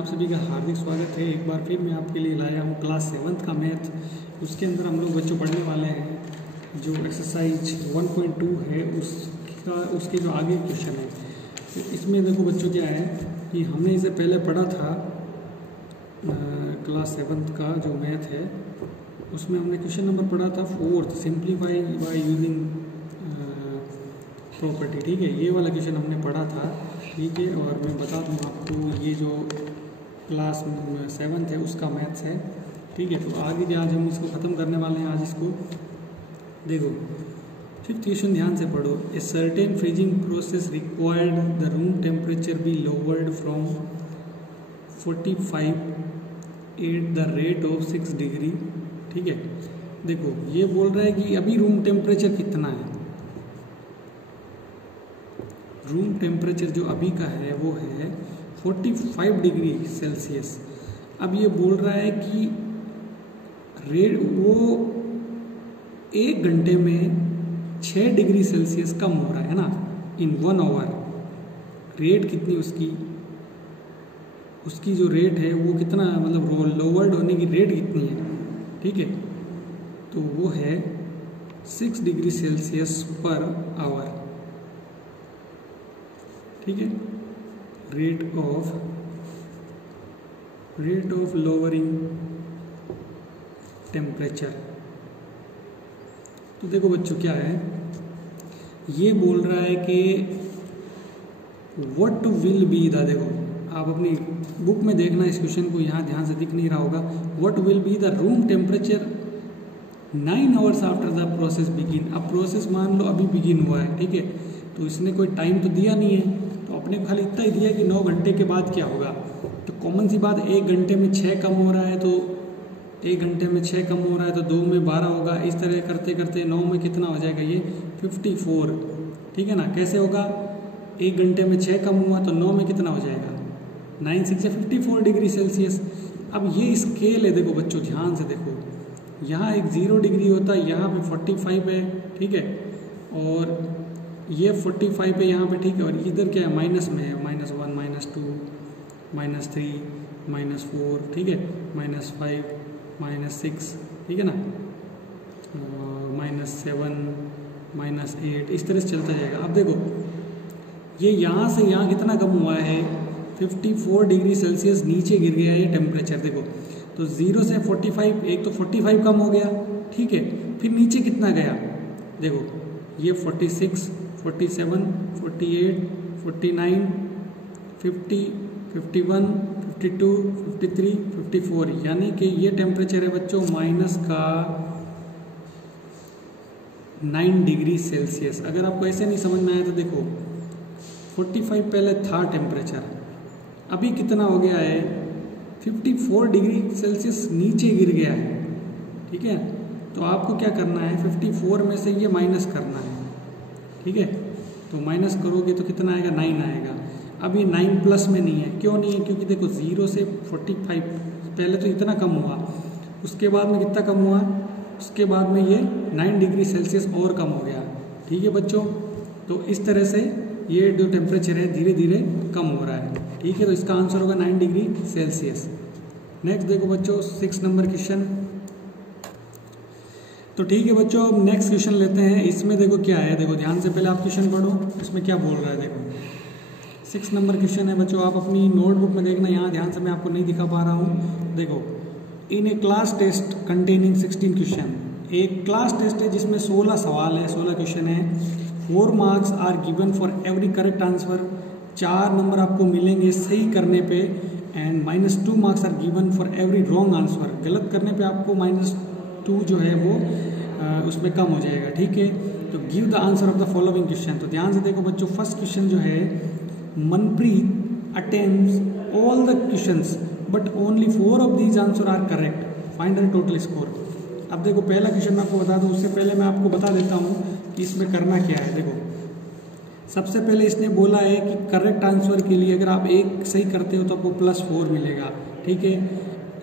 आप सभी का हार्दिक स्वागत है। एक बार फिर मैं आपके लिए लाया हूँ क्लास 7th का मैथ। उसके अंदर हम लोग बच्चों पढ़ने वाले हैं जो एक्सरसाइज 1.2 है उसके जो आगे क्वेश्चन है। तो इसमें देखो बच्चों क्या है कि हमने इसे पहले पढ़ा था क्लास 7th का जो मैथ है उसमें हमने क्वेश्चन नंबर पढ़ा था 4th, simplify by using property. ठीक है, ये वाला क्वेश्चन हमने पढ़ा था। ठीक है, और मैं बता दूँ आपको ये जो क्लास 7th है उसका मैथ्स है। ठीक है, तो आगे आज हम इसको ख़त्म करने वाले हैं। आज इसको देखो 5th क्वेश्चन ध्यान से पढ़ो। A certain freezing process required the room temperature be lowered from 45 at the rate of 6 degree. ठीक है, देखो ये बोल रहा है कि अभी रूम टेम्परेचर कितना है। रूम टेम्परेचर जो अभी का है वो है 45 डिग्री सेल्सियस। अब ये बोल रहा है कि रेट वो 1 घंटे में 6 डिग्री सेल्सियस कम हो रहा है ना, इन 1 आवर। रेट कितनी उसकी जो रेट है वो कितना, मतलब लोवर्ड होने की रेट कितनी है। ठीक है, तो वो है 6 डिग्री सेल्सियस पर आवर। ठीक है, रेट ऑफ लोअरिंग टेम्परेचर। तो देखो बच्चों क्या है, ये बोल रहा है कि व्हाट विल बी द, देखो आप अपनी बुक में देखना इस क्वेश्चन को, यहाँ ध्यान से दिख नहीं रहा होगा। What will be the room temperature 9 hours after the process begin. अब प्रोसेस मान लो अभी बिगिन हुआ है। ठीक है, तो इसने कोई टाइम तो दिया नहीं है, तो अपने को खाली इतना ही दिया कि 9 घंटे के बाद क्या होगा। तो कॉमन सी बात, 1 घंटे में 6 कम हो रहा है, तो 1 घंटे में 6 कम हो रहा है तो 2 में 12 होगा। इस तरह करते करते 9 में कितना हो जाएगा, ये 54। ठीक है ना, कैसे होगा, 1 घंटे में 6 कम हुआ तो 9 में कितना हो जाएगा, 9 6 54 डिग्री सेल्सियस। अब ये स्केल है, देखो बच्चों ध्यान से देखो, यहाँ एक 0 डिग्री होता है, यहाँ पे 45 है। ठीक है, और ये 45 है यहाँ पे। ठीक है, और इधर क्या है, माइनस में है, -1 -2 -3 -4। ठीक है, -5 -6। ठीक है ना, -7 -8, इस तरह से चलता जाएगा। अब देखो ये यहाँ से यहाँ कितना कम हुआ है, 54 डिग्री सेल्सियस नीचे गिर गया है ये टेम्परेचर। देखो तो 0 से 45, एक तो 45 कम हो गया। ठीक है, फिर नीचे कितना गया, देखो ये 46 47 48 49 50 51 52 53 54, यानी कि ये टेम्परेचर है बच्चों माइनस का 9 डिग्री सेल्सियस। अगर आपको ऐसे नहीं समझ में आया तो देखो 45 पहले था टेम्परेचर, अभी कितना हो गया है, 54 डिग्री सेल्सियस नीचे गिर गया है। ठीक है, तो आपको क्या करना है, 54 में से ये माइनस करना है। ठीक है, तो माइनस करोगे तो कितना आएगा, 9 आएगा। अभी 9 प्लस में नहीं है, क्यों नहीं है, क्योंकि देखो 0 से 45 पहले तो इतना कम हुआ, उसके बाद में कितना कम हुआ, उसके बाद में ये 9 डिग्री सेल्सियस और कम हो गया। ठीक है बच्चों, तो इस तरह से ये जो टेम्परेचर है धीरे धीरे कम हो रहा है। ठीक है, तो इसका आंसर होगा 9 डिग्री सेल्सियस। नेक्स्ट देखो बच्चों 6 नंबर क्वेश्चन। तो ठीक है बच्चों, अब नेक्स्ट क्वेश्चन लेते हैं। इसमें देखो क्या है, देखो ध्यान से पहले आप क्वेश्चन पढ़ो, इसमें क्या बोल रहा है। देखो 6 नंबर क्वेश्चन है बच्चों, आप अपनी नोटबुक में देखना, यहाँ ध्यान से मैं आपको नहीं दिखा पा रहा हूँ। देखो, in a class test containing 16 question, एक क्लास टेस्ट है जिसमें 16 सवाल है, 16 क्वेश्चन है। 4 marks are given for every correct answer, 4 नंबर आपको मिलेंगे सही करने पे, and -2 marks are given for every wrong answer, गलत करने पे आपको -2 जो है वो उसमें कम हो जाएगा। ठीक है, तो give the answer of the following question. तो ध्यान से देखो बच्चों, फर्स्ट क्वेश्चन जो है, Manpreet attempts all the questions but only 4 of these answer are correct, find the total score. अब देखो पहला क्वेश्चन मैं आपको बता दूं, उससे पहले मैं आपको बता देता हूं कि इसमें करना क्या है। देखो सबसे पहले इसने बोला है कि करेक्ट आंसर के लिए अगर आप एक सही करते हो तो आपको +4 मिलेगा। ठीक है,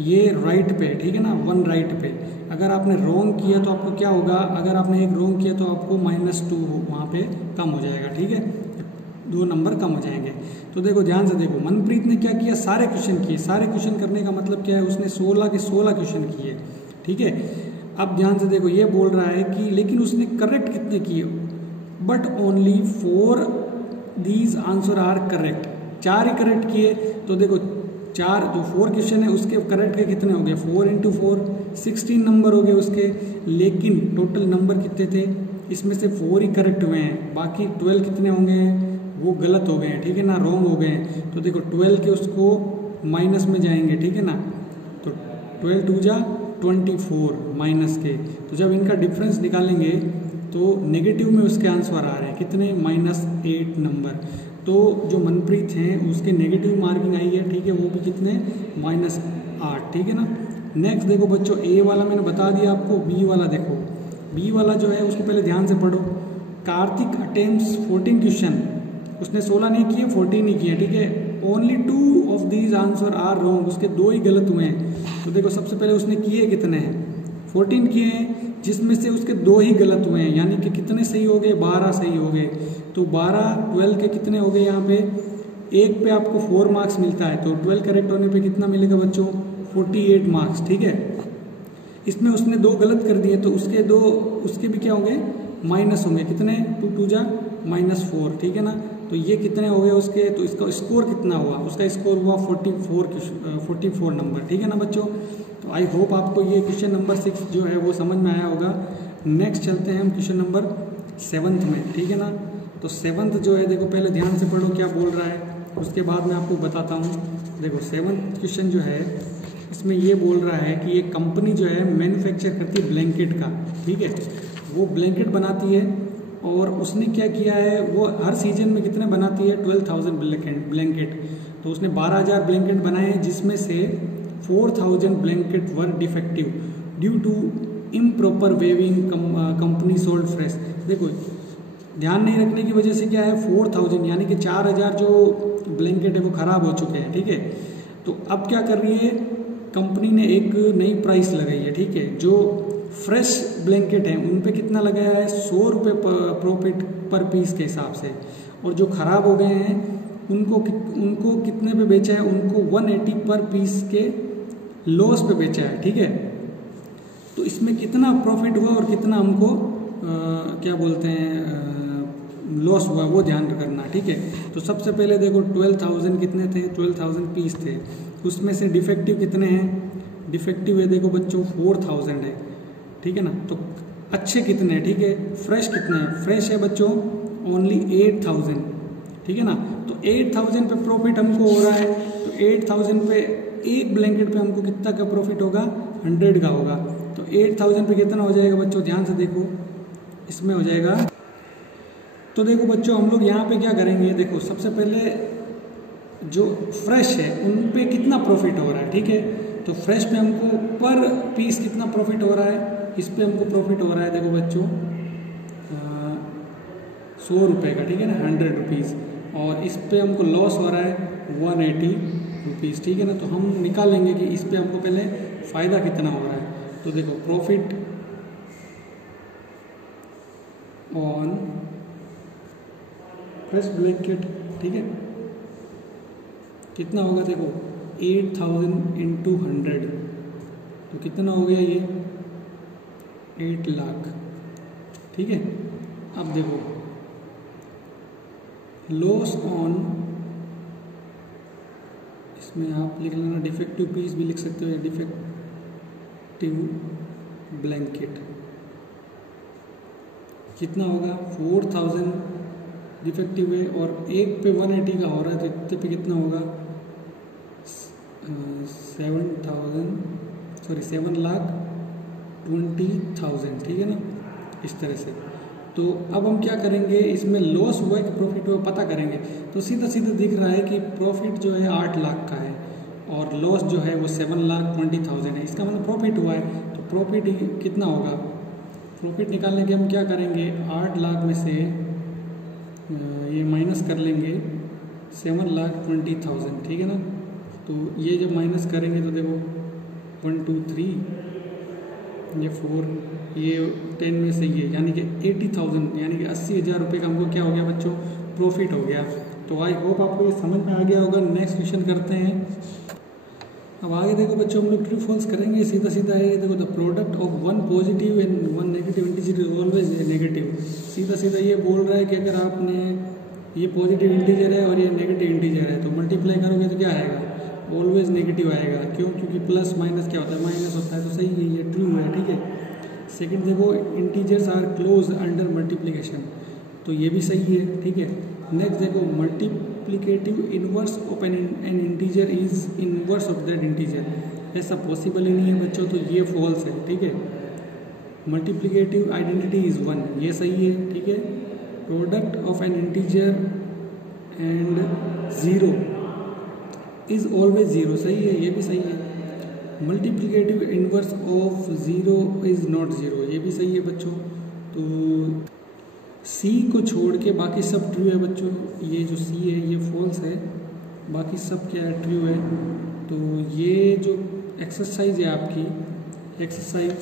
ये राइट पे, ठीक है ना, 1 राइट पे। अगर आपने रॉन्ग किया तो आपको क्या होगा, अगर आपने एक रॉन्ग किया तो आपको -2 वहाँ पे कम हो जाएगा। ठीक है, 2 नंबर कम हो जाएंगे। तो देखो ध्यान से देखो, मनप्रीत ने क्या किया, सारे क्वेश्चन किए। सारे क्वेश्चन करने का मतलब क्या है, उसने 16 के 16 क्वेश्चन किए, ठीक है। अब ध्यान से देखो, ये बोल रहा है कि लेकिन उसने करेक्ट कितने किए, but only 4 these answer are correct, 4 ही करेक्ट किए। तो देखो 4 जो 4 क्वेश्चन है उसके करेक्ट के कितने हो गए, 4 × 4 16 नंबर हो गए उसके। लेकिन टोटल नंबर कितने थे, इसमें से 4 ही करेक्ट हुए हैं, बाकी 12 कितने होंगे वो गलत हो गए हैं, ठीक है ना, रॉन्ग हो गए हैं। तो देखो 12 के उसको माइनस में जाएंगे, ठीक है ना। तो 12 2 जा 24 माइनस के, तो जब इनका डिफरेंस निकालेंगे तो नेगेटिव में उसके आंसर आ रहे हैं कितने, -8 नंबर। तो जो मनप्रीत हैं उसके नेगेटिव मार्किंग आई है, ठीक है, वो भी कितने, -8, ठीक है ना। नेक्स्ट देखो बच्चों, ए वाला मैंने बता दिया आपको, बी वाला देखो। बी वाला जो है उसको पहले ध्यान से पढ़ो। कार्तिक अटेम्प्ट्स 14 क्वेश्चन, उसने 16 नहीं किए, 14 ही किए, ठीक है। Only 2 of these answer are wrong, उसके 2 ही गलत हुए हैं। तो देखो सबसे पहले उसने किए कितने हैं, 14 किए हैं, जिसमें से उसके 2 ही गलत हुए हैं, यानी कि कितने सही हो गए, 12 सही हो गए। तो 12 12 के कितने हो गए, यहाँ पे एक पे आपको 4 मार्क्स मिलता है, तो 12 करेक्ट होने पे कितना मिलेगा बच्चों, 48 मार्क्स, ठीक है। इसमें उसने 2 गलत कर दिए, तो उसके भी क्या होंगे, माइनस होंगे, कितने, 2 2 जा -4, ठीक है ना। तो ये कितने हो गए उसके, तो इसका स्कोर कितना हुआ, उसका स्कोर हुआ 44 नंबर, ठीक है ना बच्चों। तो आई होप आपको ये क्वेश्चन नंबर 6 जो है वो समझ में आया होगा। नेक्स्ट चलते हैं हम क्वेश्चन नंबर 7 में, ठीक है ना। तो 7 जो है देखो, पहले ध्यान से पढ़ो क्या बोल रहा है, उसके बाद मैं आपको बताता हूँ। देखो 7 क्वेश्चन जो है इसमें ये बोल रहा है कि एक कंपनी जो है मैन्युफैक्चर करती है ब्लैंकेट का, ठीक है, वो ब्लैंकेट बनाती है। और उसने क्या किया है, वो हर सीजन में कितने बनाती है, 12,000 ब्लैंकेट। तो उसने 12,000 ब्लैंकेट बनाए, जिसमें से 4,000 blanket were defective due to improper weaving, company sold fresh. देखो ध्यान नहीं रखने की वजह से क्या है, 4,000 यानी कि 4,000 जो ब्लैंकेट है वो ख़राब हो चुके हैं, ठीक है। तो अब क्या कर रही है कंपनी ने, एक नई प्राइस लगाई है, ठीक है। जो फ्रेश ब्लैंकेट है उन पे कितना लगाया है, 100 रुपये प्रॉफिट पर पीस के हिसाब से। और जो ख़राब हो गए हैं उनको कितने पे बेचा है, उनको 180 पर पीस के लॉस पे बेचा है, ठीक है। तो इसमें कितना प्रॉफिट हुआ और कितना हमको क्या बोलते हैं लॉस हुआ, वो ध्यान करना, ठीक है। तो सबसे पहले देखो 12,000 कितने थे, 12,000 पीस थे, उसमें से डिफेक्टिव कितने हैं, डिफेक्टिव है देखो बच्चों 4,000 है, ठीक है ना। तो अच्छे कितने हैं, ठीक है, फ्रेश कितने हैं, फ्रेश है बच्चों ओनली 8,000, ठीक है ना। तो 8,000 पे प्रॉफिट हमको हो रहा है, तो 8,000 पे एक ब्लैंकेट पे हमको कितना का प्रॉफिट होगा, 100 का होगा। तो 8,000 पे कितना हो जाएगा बच्चों, ध्यान से देखो, इसमें हो जाएगा। तो देखो बच्चों हम लोग यहाँ पे क्या करेंगे, देखो सबसे पहले जो फ्रेश है उन पे कितना प्रॉफिट हो रहा है, ठीक है। तो फ्रेश पे हमको पर पीस कितना प्रॉफिट हो रहा है, इस पे हमको प्रॉफिट हो रहा है देखो बच्चों 100 रुपये का, ठीक है ना, 100 रुपीज़। और इस पे हमको लॉस हो रहा है 180 रुपीज़, ठीक है ना। तो हम निकालेंगे कि इस पे हमको पहले फ़ायदा कितना हो रहा है। तो देखो प्रॉफिट ऑन फ्रेश ब्लैंकेट, ठीक है, कितना होगा, देखो 8,000 × 100, तो कितना हो गया ये 8 लाख, ठीक है। अब देखो लॉस ऑन, इसमें आप लिख लेना डिफेक्टिव पीस भी लिख सकते हो, डिफेक्टिव ब्लैंकेट कितना होगा, 4,000 डिफेक्टिव है और एक पे 180 का हो रहा है, तो इतने पे कितना होगा 7,20,000, ठीक है ना, इस तरह से। तो अब हम क्या करेंगे, इसमें लॉस हुआ है कि प्रॉफिट हुआ पता करेंगे। तो सीधा सीधा दिख रहा है कि प्रॉफिट जो है 8 लाख का है और लॉस जो है वो 7,20,000 है, इसका मतलब प्रॉफिट हुआ है। तो प्रॉफिट कितना होगा, प्रॉफिट निकालने के हम क्या करेंगे, 8 लाख में से ये माइनस कर लेंगे 7,20,000, ठीक है ना। तो ये जब माइनस करेंगे तो देखो 1 2 3 ये 4 ये 10 में से ये, यानी कि 80,000 यानी कि 80,000 रुपये का हमको क्या हो गया बच्चों, प्रॉफिट हो गया। तो आई होप आपको ये समझ में आ गया होगा। नेक्स्ट क्वेश्चन करते हैं। अब आगे देखो बच्चों, हम लोग ट्रू फॉल्स करेंगे, सीधा सीधा है। देखो the product of one positive and one negative integer is always negative. सीधा सीधा ये बोल रहा है कि अगर आपने ये पॉजिटिव इंटीजर है और ये नेगेटिव इंटीजर है तो मल्टीप्लाई करोगे तो क्या आएगा, ऑलवेज नेगेटिव आएगा। क्यों? क्योंकि प्लस माइनस क्या होता है, माइनस होता है। तो सही है, ये ट्रू है, ठीक है। सेकंड देखो, integers are closed under multiplication, तो ये भी सही है, ठीक है। नेक्स्ट देखो, multiplicative inverse of an integer is inverse of that integer, ऐसा पॉसिबल ही नहीं है बच्चों, तो ये फॉल्स है, ठीक है। मल्टीप्लिकेटिव आइडेंटिटी इज वन, ये सही है, ठीक है। Product of an integer and zero is always zero, सही है, ये भी सही है। Multiplicative inverse of zero is not zero, ये भी सही है बच्चों। तो सी को छोड़ के बाकी सब ट्रू है बच्चों। ये जो सी है ये फॉल्स है, बाकी सब क्या है, ट्रू है। तो ये जो एक्सरसाइज है आपकी, एक्सरसाइज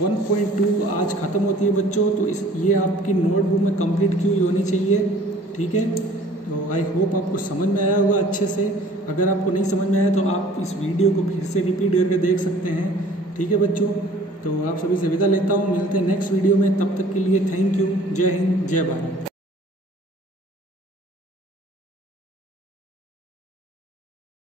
1.2 आज ख़त्म होती है बच्चों। तो ये आपकी नोटबुक में कंप्लीट की हुई होनी चाहिए, ठीक है। तो आई होप आपको समझ में आया होगा अच्छे से। अगर आपको नहीं समझ में आया तो आप इस वीडियो को फिर से रिपीट करके देख सकते हैं, ठीक है बच्चों। तो आप सभी से विदा लेता हूँ, मिलते हैं नेक्स्ट वीडियो में। तब तक के लिए थैंक यू। जय हिंद, जय भारत।